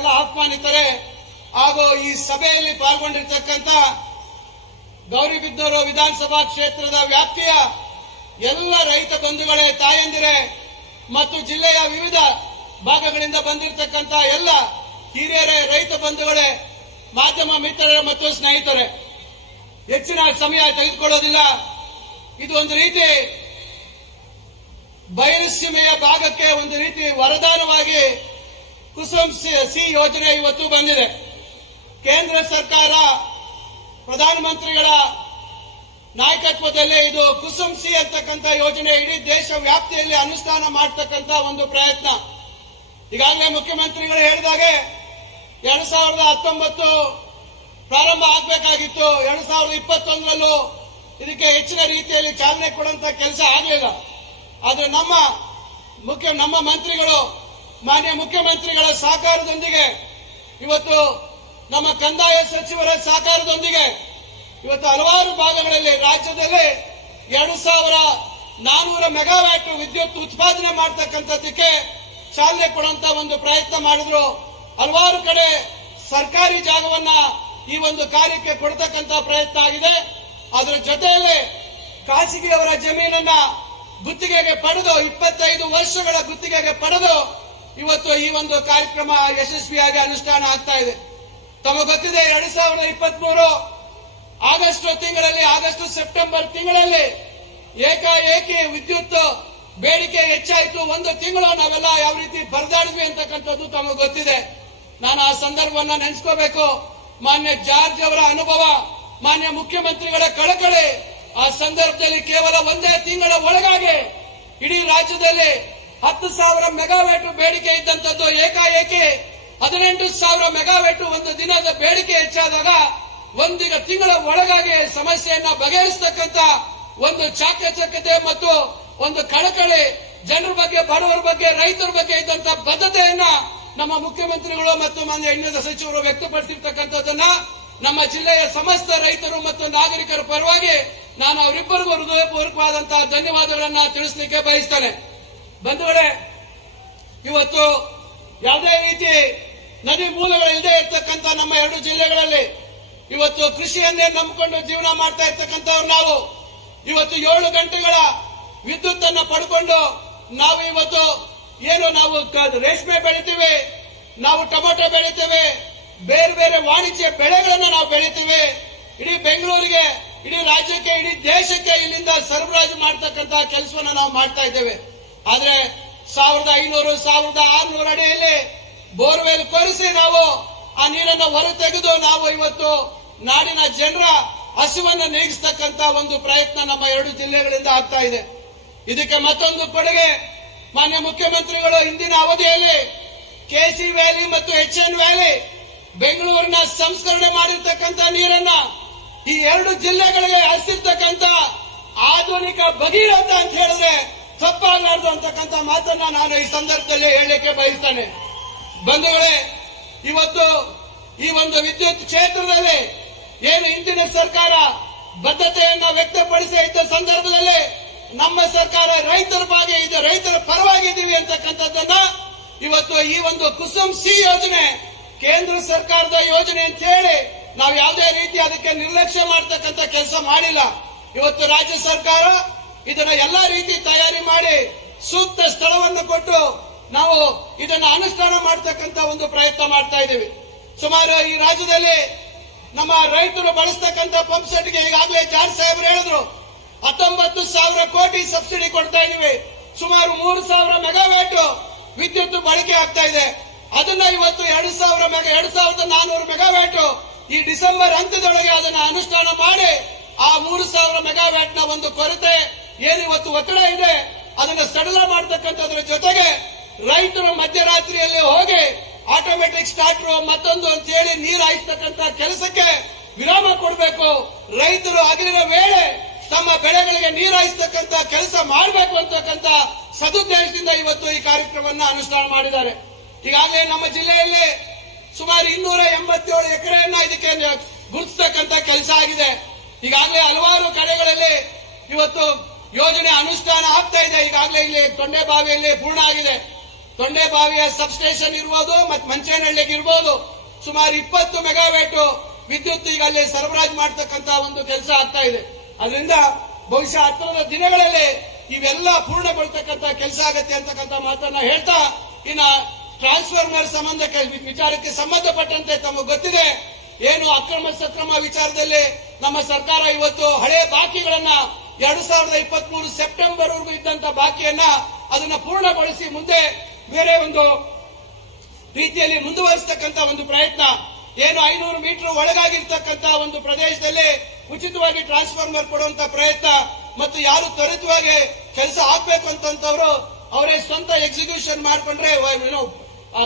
ಎಲ್ಲ ಆಹ್ವಾನಿತರೆ ಹಾಗೂ ಈ ಸಭೆಯಲ್ಲಿ ಪಾಲ್ಗೊಂಡಿರ್ತಕ್ಕಂಥ ಗೌರಿಬಿದನೂರು ವಿಧಾನಸಭಾ ಕ್ಷೇತ್ರದ ವ್ಯಾಪ್ತಿಯ ಎಲ್ಲ ರೈತ ಬಂಧುಗಳೇ, ತಾಯಂದಿರೇ ಮತ್ತು ಜಿಲ್ಲೆಯ ವಿವಿಧ ಭಾಗಗಳಿಂದ ಬಂದಿರತಕ್ಕಂಥ ಎಲ್ಲ ಹಿರಿಯರೇ, ರೈತ ಬಂಧುಗಳೇ, ಮಾಧ್ಯಮ ಮಿತ್ರರೇ ಮತ್ತು ಸ್ನೇಹಿತರೆ, ಹೆಚ್ಚಿನ ಸಮಯ ತೆಗೆದುಕೊಳ್ಳೋದಿಲ್ಲ. ಇದು ಒಂದು ರೀತಿ ಬಯಲುಸೀಮೆಯ ಭಾಗಕ್ಕೆ ಒಂದು ರೀತಿ ವರದಾನವಾಗಿ ಕುಸುಮ್ ಸಿ ಯೋಜನೆ ಇವತ್ತು ಬಂದಿದೆ. ಕೇಂದ್ರ ಸರ್ಕಾರ ಪ್ರಧಾನಮಂತ್ರಿಗಳ ನಾಯಕತ್ವದಲ್ಲಿ ಇದು ಕುಸುಮ್ ಸಿ ಅಂತಕ್ಕಂಥ ಯೋಜನೆ ಇಡೀ ದೇಶ ವ್ಯಾಪ್ತಿಯಲ್ಲಿ ಅನುಷ್ಠಾನ ಮಾಡತಕ್ಕಂಥ ಒಂದು ಪ್ರಯತ್ನ. ಈಗಾಗಲೇ ಮುಖ್ಯಮಂತ್ರಿಗಳು ಹೇಳಿದಾಗೆ 2019 ಪ್ರಾರಂಭ ಆಗಬೇಕಾಗಿತ್ತು. 2021ರಲ್ಲೂ ಇದಕ್ಕೆ ಹೆಚ್ಚಿನ ರೀತಿಯಲ್ಲಿ ಚಾಲನೆ ಕೊಡುವಂತ ಕೆಲಸ ಆಗಲಿಲ್ಲ. ಆದ್ರೆ ನಮ್ಮ ಮಂತ್ರಿಗಳು, ಮಾನ್ಯ ಮುಖ್ಯಮಂತ್ರಿಗಳ ಸಹಕಾರದೊಂದಿಗೆ, ಇವತ್ತು ನಮ್ಮ ಕಂದಾಯ ಸಚಿವರ ಸಹಕಾರದೊಂದಿಗೆ ಇವತ್ತು ಹಲವಾರು ಭಾಗಗಳಲ್ಲಿ ರಾಜ್ಯದಲ್ಲಿ 2400 ಮೆಗಾವ್ಯಾಟ್ ವಿದ್ಯುತ್ ಉತ್ಪಾದನೆ ಮಾಡತಕ್ಕಂಥದ್ದಕ್ಕೆ ಚಾಲನೆ ಕೊಡುವಂತ ಒಂದು ಪ್ರಯತ್ನ ಮಾಡಿದ್ರು. ಹಲವಾರು ಕಡೆ ಸರ್ಕಾರಿ ಜಾಗವನ್ನ ಈ ಒಂದು ಕಾರ್ಯಕ್ಕೆ ಕೊಡತಕ್ಕಂತ ಪ್ರಯತ್ನ ಆಗಿದೆ. ಅದರ ಜೊತೆಯಲ್ಲಿ ಖಾಸಗಿಯವರ ಜಮೀನನ್ನ ಗುತ್ತಿಗೆಗೆ ಪಡೆದು 25 ವರ್ಷಗಳ ಗುತ್ತಿಗೆಗೆ ಪಡೆದು ಇವತ್ತು ಈ ಒಂದು ಕಾರ್ಯಕ್ರಮ ಯಶಸ್ವಿಯಾಗಿ ಅನುಷ್ಠಾನ ಆಗ್ತಾ ಇದೆ. ತಮಗೆ ಗೊತ್ತಿದೆ, 2023 ಆಗಸ್ಟ್ ಸೆಪ್ಟೆಂಬರ್ ತಿಂಗಳಲ್ಲಿ ಏಕಾಏಕಿ ವಿದ್ಯುತ್ ಬೇಡಿಕೆ ಹೆಚ್ಚಾಯಿತು. ಒಂದು ತಿಂಗಳು ನಾವೆಲ್ಲ ಯಾವ ರೀತಿ ಪರದಾಡಿದ್ವಿ ಅಂತಕ್ಕಂಥದ್ದು ತಮಗೆ ಗೊತ್ತಿದೆ. ನಾನು ಆ ಸಂದರ್ಭವನ್ನ ನೆನೆಸ್ಕೋಬೇಕು. ಮಾನ್ಯ ಜಾರ್ಜ್ ಅವರ ಅನುಭವ, ಮಾನ್ಯ ಮುಖ್ಯಮಂತ್ರಿಗಳ ಕಳಕಳಿ, ಆ ಸಂದರ್ಭದಲ್ಲಿ ಕೇವಲ ಒಂದೇ ತಿಂಗಳ ಒಳಗಾಗಿ ಇಡೀ ರಾಜ್ಯದಲ್ಲಿ 10,000 ಮೆಗಾವ್ಯಾಟ್ ಬೇಡಿಕೆ ಇದ್ದಂಥದ್ದು ಏಕಾಏಕಿ 18,000 ಮೆಗಾವ್ಯಾಟ್ ಒಂದು ದಿನದ ಬೇಡಿಕೆ ಹೆಚ್ಚಾದಾಗ ಒಂದಿನ ತಿಂಗಳ ಒಳಗಾಗಿ ಸಮಸ್ಯೆಯನ್ನ ಬಗೆಹರಿಸತಕ್ಕಂತ ಒಂದು ಚಾಕಚಕ್ಯತೆ ಮತ್ತು ಒಂದು ಕಳಕಳಿ, ಜನರ ಬಗ್ಗೆ, ಬಡವರ ಬಗ್ಗೆ, ರೈತರ ಬಗ್ಗೆ ಇದ್ದಂತ ಬದ್ಧತೆಯನ್ನ ನಮ್ಮ ಮುಖ್ಯಮಂತ್ರಿಗಳು ಮತ್ತು ಮಾನ್ಯ ಇನ್ನಿತ ಸಚಿವರು ವ್ಯಕ್ತಪಡಿಸಿರ್ತಕ್ಕಂಥದ್ದನ್ನ ನಮ್ಮ ಜಿಲ್ಲೆಯ ಸಮಸ್ತ ರೈತರು ಮತ್ತು ನಾಗರಿಕರ ಪರವಾಗಿ ನಾನು ಅವರಿಬ್ಬರಿಗೂ ಹೃದಯಪೂರ್ವಕವಾದಂತಹ ಧನ್ಯವಾದಗಳನ್ನ ತಿಳಿಸಲಿಕ್ಕೆ ಬಯಸ್ತೇನೆ. ಬಂಧುಗಳೇ, ಇವತ್ತು ಯಾವುದೇ ರೀತಿ ನದಿ ಮೂಲಗಳಿಲ್ಲದೆ ಇರ್ತಕ್ಕಂಥ ನಮ್ಮ 2 ಜಿಲ್ಲೆಗಳಲ್ಲಿ ಇವತ್ತು ಕೃಷಿಯನ್ನೇ ನಂಬಿಕೊಂಡು ಜೀವನ ಮಾಡ್ತಾ ಇರ್ತಕ್ಕಂಥವ್ರು ನಾವು ಇವತ್ತು 7 ಗಂಟೆಗಳ ವಿದ್ಯುತ್ ಅನ್ನ ಪಡ್ಕೊಂಡು ನಾವು ಇವತ್ತು ನಾವು ರೇಷ್ಮೆ ಬೆಳಿತೀವಿ, ನಾವು ಟೊಮೆಟೊ ಬೆಳಿತೀವಿ, ಬೇರೆ ಬೇರೆ ವಾಣಿಜ್ಯ ಬೆಳೆಗಳನ್ನ ನಾವು ಬೆಳಿತೀವಿ. ಇಡೀ ಬೆಂಗಳೂರಿಗೆ, ಇಡೀ ರಾಜ್ಯಕ್ಕೆ, ಇಡೀ ದೇಶಕ್ಕೆ ಇಲ್ಲಿಂದ ಸರಬರಾಜು ಮಾಡತಕ್ಕಂತಹ ಕೆಲಸವನ್ನ ನಾವು ಮಾಡ್ತಾ ಇದ್ದೇವೆ. ಆದ್ರೆ 1500, 1600 ಅಡಿಯಲ್ಲಿ ಬೋರ್ವೆಲ್ ಕೊರೆಸಿ ನಾವು ಆ ನೀರನ್ನು ಹೊರ ತೆಗೆದು ನಾವು ಇವತ್ತು ನಾಡಿನ ಜನರ ಹಸಿವನ್ನು ನೀಗಿಸತಕ್ಕಂತ ಒಂದು ಪ್ರಯತ್ನ ನಮ್ಮ 2 ಜಿಲ್ಲೆಗಳಿಂದ ಆಗ್ತಾ ಇದೆ. ಇದಕ್ಕೆ ಮತ್ತೊಂದು ಕೊಡುಗೆ ಮಾನ್ಯ ಮುಖ್ಯಮಂತ್ರಿಗಳು ಹಿಂದಿನ ಅವಧಿಯಲ್ಲಿ ಕೆಸಿ ವ್ಯಾಲಿ ಮತ್ತು HN ವ್ಯಾಲಿ ಬೆಂಗಳೂರಿನ ಸಂಸ್ಕರಣೆ ಮಾಡಿರ್ತಕ್ಕಂಥ ನೀರನ್ನ ಈ 2 ಜಿಲ್ಲೆಗಳಿಗೆ ಹರಿಸಿರ್ತಕ್ಕಂಥ ಆಧುನಿಕ ಭಗೀರಥ ಅಂತ ಹೇಳಿದ್ರೆ ತಪ್ಪಾಗಲಾರದು ಅಂತಕ್ಕಂಥ ಮಾತನ್ನ ನಾನು ಈ ಸಂದರ್ಭದಲ್ಲಿ ಹೇಳಲಿಕ್ಕೆ ಬಯಸ್ತೇನೆ. ಬಂಧುಗಳೇ, ಇವತ್ತು ಈ ಒಂದು ವಿದ್ಯುತ್ ಕ್ಷೇತ್ರದಲ್ಲಿ ಏನು ಹಿಂದಿನ ಸರ್ಕಾರ ಬದ್ಧತೆಯನ್ನ ವ್ಯಕ್ತಪಡಿಸಿ ಇದ್ದ ಸಂದರ್ಭದಲ್ಲಿ ನಮ್ಮ ಸರ್ಕಾರ ರೈತರ ಬಗ್ಗೆ ಇದೆ, ರೈತರ ಪರವಾಗಿದ್ದೀವಿ ಅಂತಕ್ಕಂಥದ್ದನ್ನ ಇವತ್ತು ಈ ಒಂದು ಕುಸುಮ್ ಸಿ ಯೋಜನೆ ಕೇಂದ್ರ ಸರ್ಕಾರದ ಯೋಜನೆ ಅಂತ ಹೇಳಿ ನಾವು ಯಾವುದೇ ರೀತಿ ಅದಕ್ಕೆ ನಿರ್ಲಕ್ಷ್ಯ ಮಾಡತಕ್ಕಂಥ ಕೆಲಸ ಮಾಡಿಲ್ಲ. ಇವತ್ತು ರಾಜ್ಯ ಸರ್ಕಾರ ಇದನ್ನ ಎಲ್ಲಾ ರೀತಿ ತಯಾರಿ ಮಾಡಿ ಸೂಕ್ತ ಸ್ಥಳವನ್ನು ಕೊಟ್ಟು ನಾವು ಇದನ್ನ ಅನುಷ್ಠಾನ ಮಾಡತಕ್ಕಂತ ಒಂದು ಪ್ರಯತ್ನ ಮಾಡ್ತಾ ಇದ್ದೀವಿ. ಸುಮಾರು ಈ ರಾಜ್ಯದಲ್ಲಿ ನಮ್ಮ ರೈತರು ಬಳಸತಕ್ಕಂತ ಪಂಪ್ ಸೆಟ್ಗೆ ಈಗಾಗಲೇ ಜಾರ್ಜ್ ಸಾಹೇಬರು ಹೇಳಿದ್ರು 19,000 ಕೋಟಿ ಸಬ್ಸಿಡಿ ಕೊಡ್ತಾ ಇದೀವಿ. ಸುಮಾರು 3,000 ಮೆಗಾವ್ಯಾಟ್ ವಿದ್ಯುತ್ ಬಳಕೆ ಆಗ್ತಾ ಇದೆ. ಅದನ್ನ ಇವತ್ತು 2,400 ಮೆಗಾವ್ಯಾಟ್ ಈ ಡಿಸೆಂಬರ್ ಅಂತ್ಯದೊಳಗೆ ಅದನ್ನ ಅನುಷ್ಠಾನ ಮಾಡಿ ಆ 3,000 ಮೆಗಾವ್ಯಾಟ್ ನ ಒಂದು ಕೊರತೆ ಏನಿವತ್ತು ಒತ್ತಡ ಇದೆ ಅದನ್ನ ಸಡಿಲ ಮಾಡತಕ್ಕಂಥದ್ರ ಜೊತೆಗೆ ರೈತರು ಮಧ್ಯರಾತ್ರಿಯಲ್ಲಿ ಹೋಗಿ ಆಟೋಮೆಟಿಕ್ ಸ್ಟಾರ್ಟರ್ ಮತ್ತೊಂದು ಅಂತ ಹೇಳಿ ನೀರು ಹಾಯಿಸ್ತಕ್ಕಂಥ ಕೆಲಸಕ್ಕೆ ವಿರಾಮ ಕೊಡಬೇಕು. ರೈತರು ಹಗಲಿನ ವೇಳೆ ತಮ್ಮ ಬೆಳೆಗಳಿಗೆ ನೀರು ಹಾಯಿಸ್ತಕ್ಕಂಥ ಕೆಲಸ ಮಾಡಬೇಕು ಅಂತಕ್ಕಂಥ ಸದುದ್ದೇಶದಿಂದ ಇವತ್ತು ಈ ಕಾರ್ಯಕ್ರಮವನ್ನು ಅನುಷ್ಠಾನ ಮಾಡಿದ್ದಾರೆ. ಈಗಾಗಲೇ ನಮ್ಮ ಜಿಲ್ಲೆಯಲ್ಲಿ ಸುಮಾರು 287 ಎಕರೆಯನ್ನ ಇದಕ್ಕೆ ಗುರುತಿಸತಕ್ಕಂಥ ಕೆಲಸ ಆಗಿದೆ. ಈಗಾಗಲೇ ಹಲವಾರು ಕಡೆಗಳಲ್ಲಿ ಇವತ್ತು ಯೋಜನೆ ಅನುಷ್ಠಾನ ಆಗ್ತಾ ಇದೆ. ಈಗಾಗಲೇ ಇಲ್ಲಿ ತೊಂಡೆಬಾವಿಯಲ್ಲಿ ಪೂರ್ಣ ಆಗಿದೆ. ತೊಂಡೆಬಾವಿಯ ಸಬ್ ಸ್ಟೇಷನ್ ಇರ್ಬೋದು ಮತ್ತು ಮಂಚೇನಹಳ್ಳಿಗೆ ಇರ್ಬೋದು ಸುಮಾರು 20 ಮೆಗಾವ್ಯಾಟ್ ವಿದ್ಯುತ್ ಈಗ ಅಲ್ಲಿ ಸರಬರಾಜು ಮಾಡತಕ್ಕಂತ ಒಂದು ಕೆಲಸ ಆಗ್ತಾ ಇದೆ. ಅದರಿಂದ ಬಹುಶಃ ಹತ್ತಿರದ ದಿನಗಳಲ್ಲಿ ಇವೆಲ್ಲ ಪೂರ್ಣಗೊಳ್ತಕ್ಕಂತ ಕೆಲಸ ಆಗತ್ತೆ ಅಂತಕ್ಕಂಥ ಮಾತನ್ನ ಹೇಳ್ತಾ, ಇನ್ನ ಟ್ರಾನ್ಸ್ಫಾರ್ಮರ್ ವಿಚಾರಕ್ಕೆ ಸಂಬಂಧಪಟ್ಟಂತೆ ತಮಗೆ ಗೊತ್ತಿದೆ ಏನು ಅಕ್ರಮ ಸಕ್ರಮ ವಿಚಾರದಲ್ಲಿ ನಮ್ಮ ಸರ್ಕಾರ ಇವತ್ತು ಹಳೆ ಬಾಕಿಗಳನ್ನ 2023 ಸೆಪ್ಟೆಂಬರ್ ವರೆಗೂ ಇದ್ದಂತ ಬಾಕಿಯನ್ನ ಅದನ್ನ ಪೂರ್ಣಗೊಳಿಸಿ ಮುಂದೆ ಬೇರೆ ಒಂದು ರೀತಿಯಲ್ಲಿ ಮುಂದುವರಿಸತಕ್ಕಂತ ಒಂದು ಪ್ರಯತ್ನ, ಏನು 500 ಮೀಟರ್ ಒಳಗಾಗಿರ್ತಕ್ಕಂತ ಒಂದು ಪ್ರದೇಶದಲ್ಲಿ ಉಚಿತವಾಗಿ ಟ್ರಾನ್ಸ್ಫಾರ್ಮರ್ ಕೊಡುವಂತ ಪ್ರಯತ್ನ ಮತ್ತು ಯಾರು ತ್ವರಿತವಾಗಿ ಕೆಲಸ ಆಗ್ಬೇಕು ಅಂತಂತವ್ರು ಅವರೇ ಸ್ವಂತ ಎಕ್ಸಿಕ್ಯೂಷನ್ ಮಾಡ್ಕೊಂಡ್ರೆ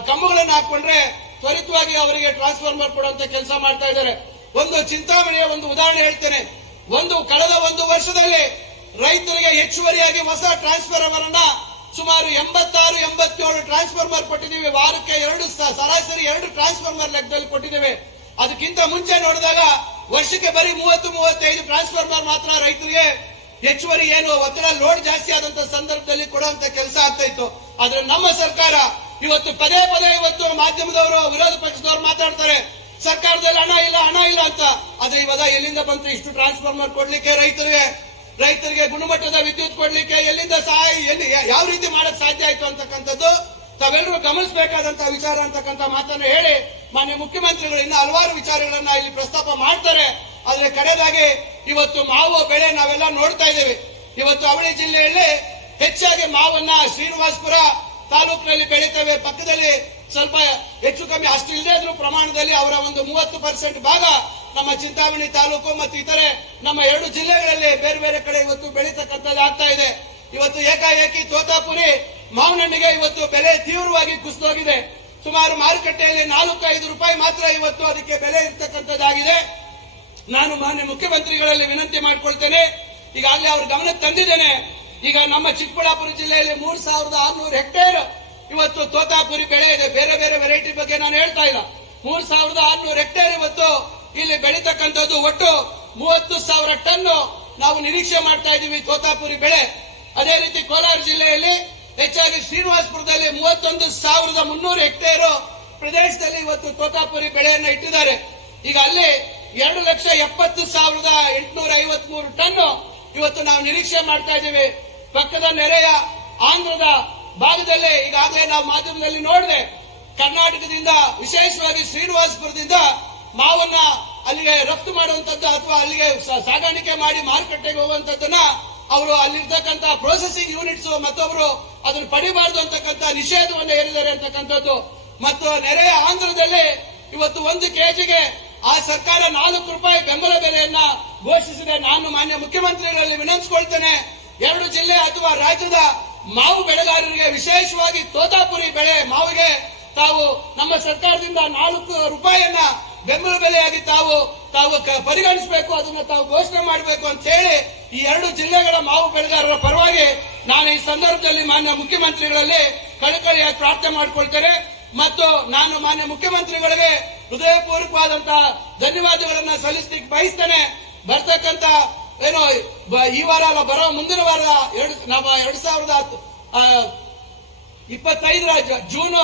ಕಂಬಗಳನ್ನ ಹಾಕೊಂಡ್ರೆ ತ್ವರಿತವಾಗಿ ಅವರಿಗೆ ಟ್ರಾನ್ಸ್ಫಾರ್ಮರ್ ಕೊಡುವಂತ ಕೆಲಸ ಮಾಡ್ತಾ ಇದ್ದಾರೆ. ಒಂದು ಚಿಂತಾಮಣಿಯ ಒಂದು ಉದಾಹರಣೆ ಹೇಳ್ತೇನೆ. ಕಳೆದ ಒಂದು ವರ್ಷದಲ್ಲಿ ರೈತರಿಗೆ ಹೆಚ್ಚುವರಿಯಾಗಿ ಹೊಸ ಟ್ರಾನ್ಸ್ಫಾರ್ಮರ್ ಅನ್ನ ಸುಮಾರು 86-87 ಟ್ರಾನ್ಸ್ಫಾರ್ಮರ್ ಕೊಟ್ಟಿದ್ದೀವಿ. ವಾರಕ್ಕೆ ಸರಾಸರಿ 2 ಟ್ರಾನ್ಸ್ಫಾರ್ಮರ್ ಲೆಕ್ಕದಲ್ಲಿ ಕೊಟ್ಟಿದ್ದೇವೆ. ಅದಕ್ಕಿಂತ ಮುಂಚೆ ನೋಡಿದಾಗ ವರ್ಷಕ್ಕೆ ಬರೀ 30-35 ಟ್ರಾನ್ಸ್ಫಾರ್ಮರ್ ಮಾತ್ರ ರೈತರಿಗೆ ಹೆಚ್ಚುವರಿ ಏನು ಒತ್ತಡ ಲೋಡ್ ಜಾಸ್ತಿ ಆದಂತ ಸಂದರ್ಭದಲ್ಲಿ ಕೊಡುವಂತ ಕೆಲಸ ಆಗ್ತಾ ಇತ್ತು. ಆದ್ರೆ ನಮ್ಮ ಸರ್ಕಾರ ಇವತ್ತು ಪದೇ ಇವತ್ತು ಮಾಧ್ಯಮದವರು ವಿರೋಧ ಪಕ್ಷದವರು ಮಾತಾಡ್ತಾರೆ ಸರ್ಕಾರದಲ್ಲಿ ಹಣ ಇಲ್ಲ ಅಂತ. ಆದ್ರೆ ಇವಾಗ ಎಲ್ಲಿಂದ ಬಂತು ಇಷ್ಟು ಟ್ರಾನ್ಸ್ಫಾರ್ಮರ್ ಕೊಡ್ಲಿಕ್ಕೆ ರೈತರಿಗೆ ಗುಣಮಟ್ಟದ ವಿದ್ಯುತ್ ಕೊಡ್ಲಿಕ್ಕೆ ಎಲ್ಲಿಂದ ಯಾವ ರೀತಿ ಮಾಡಕ್ ಸಾಧ್ಯ ಆಯ್ತು ಅಂತಕ್ಕಂಥದ್ದು ತಾವೆಲ್ಲರೂ ಗಮನಿಸಬೇಕಾದಂತ ವಿಚಾರ ಅಂತಕ್ಕಂಥ ಮಾತನ್ನು ಹೇಳಿ ಮಾನ್ಯ ಮುಖ್ಯಮಂತ್ರಿಗಳು ಇನ್ನು ಹಲವಾರು ವಿಚಾರಗಳನ್ನ ಇಲ್ಲಿ ಪ್ರಸ್ತಾಪ ಮಾಡ್ತಾರೆ. ಆದ್ರೆ ಕಡೆದಾಗಿ ಇವತ್ತು ಮಾವು ಬೆಳೆ ನಾವೆಲ್ಲ ನೋಡ್ತಾ ಇದ್ದೇವೆ. ಇವತ್ತು ಅವಳಿ ಜಿಲ್ಲೆಯಲ್ಲಿ ಹೆಚ್ಚಾಗಿ ಮಾವನ್ನ ಶ್ರೀನಿವಾಸಪುರ ತಾಲೂಕಿನಲ್ಲಿ ಬೆಳೀತೇವೆ. ಪಕ್ಕದಲ್ಲಿ ಸ್ವಲ್ಪ ಹೆಚ್ಚು ಕಮ್ಮಿ ಅಷ್ಟು ಇಲ್ಲದೇ ಇದ್ರೂ ಪ್ರಮಾಣದಲ್ಲಿ ಅವರ ಒಂದು 30% ಭಾಗ ನಮ್ಮ ಚಿಂತಾಮಣಿ ತಾಲೂಕು ಮತ್ತು ಇತರೆ ನಮ್ಮ 2 ಜಿಲ್ಲೆಗಳಲ್ಲಿ ಬೇರೆ ಬೇರೆ ಕಡೆ ಇವತ್ತು ಬೆಳೀತಕ್ಕಂಥದ್ದು ಆಗ್ತಾ ಇದೆ. ಇವತ್ತು ಏಕಾಏಕಿ ತೋತಾಪುರಿ ಮಾವಿನಹಣ್ಣಿಗೆ ಇವತ್ತು ಬೆಲೆ ತೀವ್ರವಾಗಿ ಕುಸಿದೋಗಿದೆ. ಸುಮಾರು ಮಾರುಕಟ್ಟೆಯಲ್ಲಿ 4-5 ರೂಪಾಯಿ ಮಾತ್ರ ಇವತ್ತು ಅದಕ್ಕೆ ಬೆಲೆ ಇರ್ತಕ್ಕಂಥದ್ದಾಗಿದೆ. ನಾನು ಮಾನ್ಯ ಮುಖ್ಯಮಂತ್ರಿಗಳಲ್ಲಿ ವಿನಂತಿ ಮಾಡಿಕೊಳ್ತೇನೆ, ಈಗಾಗಲೇ ಅವ್ರ ಗಮನಕ್ಕೆ ತಂದಿದ್ದೇನೆ. ಈಗ ನಮ್ಮ ಚಿಕ್ಕಬಳ್ಳಾಪುರ ಜಿಲ್ಲೆಯಲ್ಲಿ 3600 ಹೆಕ್ಟೇರ್ ಇವತ್ತು ತೋತಾಪುರಿ ಬೆಳೆ ಇದೆ. ಬೇರೆ ಬೇರೆ ವೆರೈಟಿ ಬಗ್ಗೆ ನಾನು ಹೇಳ್ತಾ ಇಲ್ಲ. 3600 ಹೆಕ್ಟೇರ್ ಇವತ್ತು ಇಲ್ಲಿ ಬೆಳೀತಕ್ಕಂಥದ್ದು ಒಟ್ಟು 30,000 ಟನ್ ನಾವು ನಿರೀಕ್ಷೆ ಮಾಡ್ತಾ ಇದ್ದೀವಿ ತೋತಾಪುರಿ ಬೆಳೆ. ಅದೇ ರೀತಿ ಕೋಲಾರ ಜಿಲ್ಲೆಯಲ್ಲಿ ಹೆಚ್ಚಾಗಿ ಶ್ರೀನಿವಾಸಪುರದಲ್ಲಿ 31,300 ಹೆಕ್ಟೇರ್ ಪ್ರದೇಶದಲ್ಲಿ ಇವತ್ತು ತೋತಾಪುರಿ ಬೆಳೆಯನ್ನ ಇಟ್ಟಿದ್ದಾರೆ. ಈಗ ಅಲ್ಲಿ 2,70,853 ಟನ್ ಇವತ್ತು ನಾವು ನಿರೀಕ್ಷೆ ಮಾಡ್ತಾ ಇದ್ದೀವಿ. ಪಕ್ಕದ ನೆರೆಯ ಆಂಧ್ರದ ಭಾಗದಲ್ಲಿ ಈಗಾಗಲೇ ನಾವು ಮಾಧ್ಯಮದಲ್ಲಿ ನೋಡಿದೆ, ಕರ್ನಾಟಕದಿಂದ ವಿಶೇಷವಾಗಿ ಶ್ರೀನಿವಾಸಪುರದಿಂದ ಮಾವನ್ನ ಅಲ್ಲಿಗೆ ರಫ್ತು ಮಾಡುವಂತದ್ದು ಅಥವಾ ಅಲ್ಲಿಗೆ ಸಾಗಾಣಿಕೆ ಮಾಡಿ ಮಾರುಕಟ್ಟೆಗೆ ಹೋಗುವಂತದ್ದನ್ನ ಅವರು ಅಲ್ಲಿರ್ತಕ್ಕಂಥ ಪ್ರೊಸೆಸಿಂಗ್ ಯೂನಿಟ್ಸ್ ಮತ್ತೊಬ್ಬರು ಅದನ್ನು ಪಡಿಬಾರದು ಅಂತಕ್ಕಂಥ ನಿಷೇಧವನ್ನು ಹೇರಿದ್ದಾರೆ ಅಂತಕ್ಕಂಥದ್ದು. ಮತ್ತು ನೆರೆಯ ಆಂಧ್ರದಲ್ಲಿ ಇವತ್ತು 1 ಕೆಜಿಗೆ ಆ ಸರ್ಕಾರ 4 ರೂಪಾಯಿ ಬೆಂಬಲ ಬೆಲೆಯನ್ನ ಘೋಷಿಸಿದೆ. ನಾನು ಮಾನ್ಯ ಮುಖ್ಯಮಂತ್ರಿಗಳಲ್ಲಿ ವಿನಂತಿಸಿಕೊಳ್ತೇನೆ, 2 ಜಿಲ್ಲೆ ಅಥವಾ ರಾಜ್ಯದ ಮಾವು ಬೆಳೆಗಾರರಿಗೆ ವಿಶೇಷವಾಗಿ ತೋತಾಪುರಿ ಬೆಳೆ ಮಾವಿಗೆ ತಾವು ನಮ್ಮ ಸರ್ಕಾರದಿಂದ 4 ರೂಪಾಯಿಯನ್ನ ಬೆಂಬಲ ಬೆಲೆಯಾಗಿ ತಾವು ಪರಿಗಣಿಸಬೇಕು, ಅದನ್ನ ತಾವು ಘೋಷಣೆ ಮಾಡಬೇಕು ಅಂತ ಹೇಳಿ ಈ 2 ಜಿಲ್ಲೆಗಳ ಮಾವು ಬೆಳೆಗಾರರ ಪರವಾಗಿ ನಾನು ಈ ಸಂದರ್ಭದಲ್ಲಿ ಮಾನ್ಯ ಮುಖ್ಯಮಂತ್ರಿಗಳಲ್ಲಿ ಕಳಕಳಿಯಾಗಿ ಪ್ರಾರ್ಥನೆ ಮಾಡಿಕೊಳ್ತೇನೆ. ಮತ್ತು ನಾನು ಮಾನ್ಯ ಮುಖ್ಯಮಂತ್ರಿಗಳಿಗೆ ಹೃದಯಪೂರ್ವಕವಾದಂತಹ ಧನ್ಯವಾದಗಳನ್ನ ಸಲ್ಲಿಸಲಿಕ್ಕೆ ಬಯಸ್ತೇನೆ. ಬರ್ತಕ್ಕಂತ ಏನೋ ಈ ವಾರ ಅಲ್ಲ, ಬರೋ ಮುಂದಿನ ವಾರ 2025 ಜೂನ್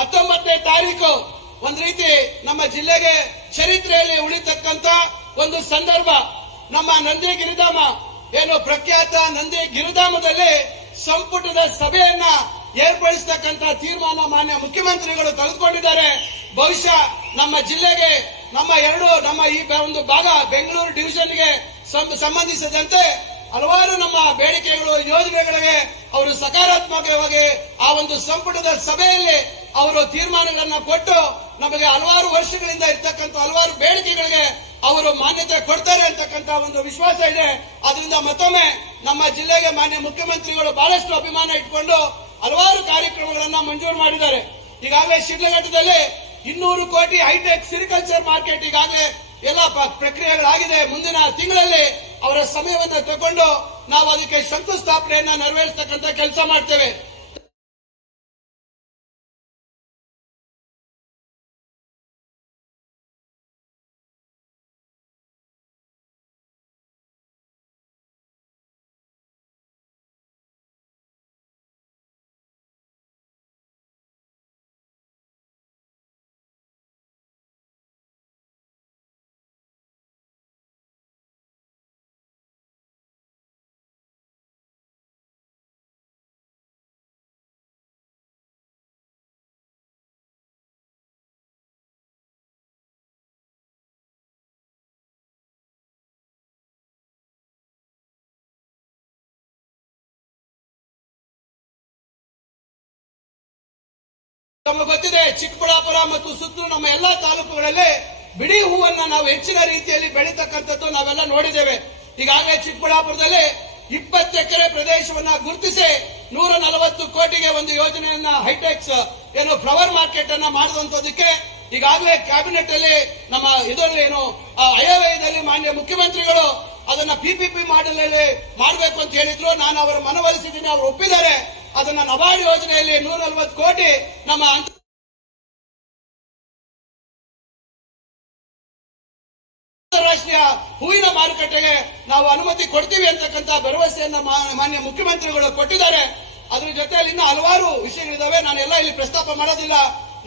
19ನೇ ತಾರೀಕು ಒಂದ್ ರೀತಿ ನಮ್ಮ ಜಿಲ್ಲೆಗೆ ಚರಿತ್ರೆಯಲ್ಲಿ ಉಳಿತಕ್ಕಂತ ಒಂದು ಸಂದರ್ಭ. ನಮ್ಮ ನಂದಿ ಗಿರಿಧಾಮ ಏನು ಪ್ರಖ್ಯಾತ ನಂದಿ ಗಿರಿಧಾಮದಲ್ಲಿ ಸಂಪುಟದ ಸಭೆಯನ್ನ ಏರ್ಪಡಿಸತಕ್ಕಂತ ತೀರ್ಮಾನ ಮಾನ್ಯ ಮುಖ್ಯಮಂತ್ರಿಗಳು ತೆಗೆದುಕೊಂಡಿದ್ದಾರೆ. ಬಹುಶಃ ನಮ್ಮ ಜಿಲ್ಲೆಗೆ ನಮ್ಮ ಈ ಒಂದು ಭಾಗ ಬೆಂಗಳೂರು ಡಿವಿಷನ್ಗೆ ಸಂಬಂಧಿಸಿದಂತೆ ಹಲವಾರು ನಮ್ಮ ಬೇಡಿಕೆಗಳು ಯೋಜನೆಗಳಿಗೆ ಅವರು ಸಕಾರಾತ್ಮಕವಾಗಿ ಆ ಒಂದು ಸಂಪುಟದ ಸಭೆಯಲ್ಲಿ ಅವರು ತೀರ್ಮಾನಗಳನ್ನ ಕೊಟ್ಟು ನಮಗೆ ಹಲವಾರು ವರ್ಷಗಳಿಂದ ಇರ್ತಕ್ಕಂಥ ಹಲವಾರು ಬೇಡಿಕೆಗಳಿಗೆ ಅವರು ಮಾನ್ಯತೆ ಕೊಡ್ತಾರೆ ಅಂತಕ್ಕಂಥ ಒಂದು ವಿಶ್ವಾಸ ಇದೆ. ಅದರಿಂದ ಮತ್ತೊಮ್ಮೆ ನಮ್ಮ ಜಿಲ್ಲೆಗೆ ಮಾನ್ಯ ಮುಖ್ಯಮಂತ್ರಿಗಳು ಬಹಳಷ್ಟು ಅಭಿಮಾನ ಇಟ್ಕೊಂಡು ಹಲವಾರು ಕಾರ್ಯಕ್ರಮಗಳನ್ನ ಮಂಜೂರು ಮಾಡಿದ್ದಾರೆ. ಈಗಾಗಲೇ ಶಿಡ್ಲಘಟ್ಟದಲ್ಲಿ 200 ಕೋಟಿ ಹೈಟೆಕ್ ಸಿರಿಕಲ್ಚರ್ ಮಾರ್ಕೆಟ್ ಈಗಾಗಲೇ ಎಲ್ಲ ಪ್ರಕ್ರಿಯೆಗಳಾಗಿದೆ. ಮುಂದಿನ ತಿಂಗಳಲ್ಲಿ ಅವರ ಸಮಯವನ್ನು ತಗೊಂಡು ನಾವು ಅದಕ್ಕೆ ಶಂಕುಸ್ಥಾಪನೆಯನ್ನ ನೆರವೇರಿಸತಕ್ಕಂಥ ಕೆಲಸ ಮಾಡ್ತೇವೆ. ತಮಗೆ ಗೊತ್ತಿದೆ, ಚಿಕ್ಕಬಳ್ಳಾಪುರ ಮತ್ತು ಸುತ್ತಲೂ ನಮ್ಮ ಎಲ್ಲಾ ತಾಲೂಕುಗಳಲ್ಲಿ ಬಿಡಿ ಹೂವನ್ನ ನಾವು ಹೆಚ್ಚಿನ ರೀತಿಯಲ್ಲಿ ಬೆಳೀತಕ್ಕಂಥದ್ದು ನಾವೆಲ್ಲ ನೋಡಿದ್ದೇವೆ. ಈಗಾಗಲೇ ಚಿಕ್ಕಬಳ್ಳಾಪುರದಲ್ಲಿ 20 ಎಕರೆ ಪ್ರದೇಶವನ್ನ ಗುರುತಿಸಿ 140 ಕೋಟಿಗೆ ಒಂದು ಯೋಜನೆಯನ್ನ ಹೈಟೆಕ್ಸ್ ಏನು ಫ್ಲವರ್ ಮಾರ್ಕೆಟ್ ಅನ್ನ ಮಾಡಿದಂತದಕ್ಕೆ ಈಗಾಗಲೇ ಕ್ಯಾಬಿನೆಟ್ ಅಲ್ಲಿ ನಮ್ಮ ಇದರಲ್ಲಿ ಏನು ಆಯವ್ಯಯದಲ್ಲಿ ಮಾನ್ಯ ಮುಖ್ಯಮಂತ್ರಿಗಳು ಅದನ್ನ ಪಿಪಿಪಿ ಮಾಡಲಲ್ಲಿ ಮಾಡಬೇಕು ಅಂತ ಹೇಳಿದ್ರು. ನಾನು ಅವರ ಮನವೊಲಿಸಿದ್ದೀನಿ, ಅವರು ಒಪ್ಪಿದ್ದಾರೆ. ಅದನ್ನ ನಬಾರ್ಡ್ ಯೋಜನೆಯಲ್ಲಿ 140 ಕೋಟಿ ನಮ್ಮ ಅಂತಾರಾಷ್ಟ್ರೀಯ ಹೂವಿನ ಮಾರುಕಟ್ಟೆಗೆ ನಾವು ಅನುಮತಿ ಕೊಡ್ತೀವಿ ಅಂತಕ್ಕಂಥ ಭರವಸೆಯನ್ನ ಮಾನ್ಯ ಮುಖ್ಯಮಂತ್ರಿಗಳು ಕೊಟ್ಟಿದ್ದಾರೆ. ಅದ್ರ ಜೊತೆಯಲ್ಲಿ ಇನ್ನೂ ಹಲವಾರು ವಿಷಯಗಳಿದಾವೆ, ನಾನೆಲ್ಲ ಇಲ್ಲಿ ಪ್ರಸ್ತಾಪ ಮಾಡೋದಿಲ್ಲ.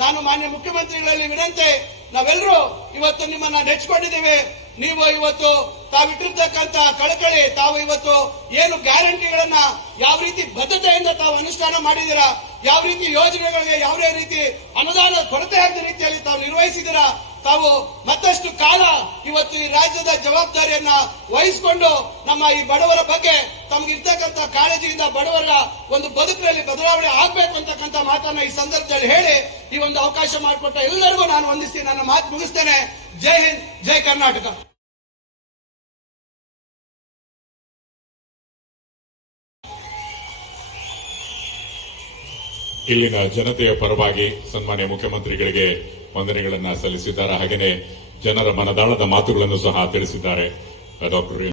ನಾನು ಮಾನ್ಯ ಮುಖ್ಯಮಂತ್ರಿಗಳಲ್ಲಿ ವಿನಂತಿ, ನಾವೆಲ್ಲರೂ ಇವತ್ತು ನಿಮ್ಮನ್ನ ನೆಚ್ಚಿಕೊಂಡಿದ್ದೀವಿ. ನೀವು ಇವತ್ತು ತಾವಿಟ್ಟಿರ್ತಕ್ಕಂಥ ಕಳಕಳಿ, ತಾವು ಇವತ್ತು ಏನು ಗ್ಯಾರಂಟಿಗಳನ್ನ ಯಾವ ರೀತಿ ಬದ್ಧತೆಯಿಂದ ತಾವು ಅನುಷ್ಠಾನ ಮಾಡಿದ್ದೀರಾ, ಯಾವ ರೀತಿ ಯೋಜನೆಗಳಿಗೆ ಯಾವ ರೀತಿ ಅನುದಾನ ಕೊರತೆ ಆಗದ ರೀತಿಯಲ್ಲಿ ತಾವು ನಿರ್ವಹಿಸಿದ್ದೀರಾ, ತಾವು ಮತ್ತಷ್ಟು ಕಾಲ ಇವತ್ತು ಈ ರಾಜ್ಯದ ಜವಾಬ್ದಾರಿಯನ್ನ ವಹಿಸಿಕೊಂಡು ನಮ್ಮ ಈ ಬಡವರ ಬಗ್ಗೆ ತಮಗಿರ್ತಕ್ಕಂಥ ಕಾಳಜಿಯಿಂದ ಬಡವರ ಒಂದು ಬದುಕಿನಲ್ಲಿ ಬದಲಾವಣೆ ಆಗ್ಬೇಕು ಅಂತಕ್ಕಂಥ ಮಾತನ್ನ ಈ ಸಂದರ್ಭದಲ್ಲಿ ಹೇಳಿ ಈ ಒಂದು ಅವಕಾಶ ಮಾಡಿಕೊಟ್ಟ ಎಲ್ಲರಿಗೂ ನಾನು ವಂದಿಸಿ ನನ್ನ ಮಾತು ಮುಗಿಸ್ತೇನೆ. ಜೈ ಹಿಂದ್, ಜೈ ಕರ್ನಾಟಕ. ಇಲ್ಲಿನ ಜನತೆಯ ಪರವಾಗಿ ಸನ್ಮಾನ್ಯ ಮುಖ್ಯಮಂತ್ರಿಗಳಿಗೆ ವಂದನೆಗಳನ್ನ ಸಲ್ಲಿಸಿದ್ದಾರೆ. ಹಾಗೆಯೇ ಜನರ ಮನದಾಳದ ಮಾತುಗಳನ್ನು ಸಹ ತಿಳಿಸಿದ್ದಾರೆ ಡಾಕ್ಟರ್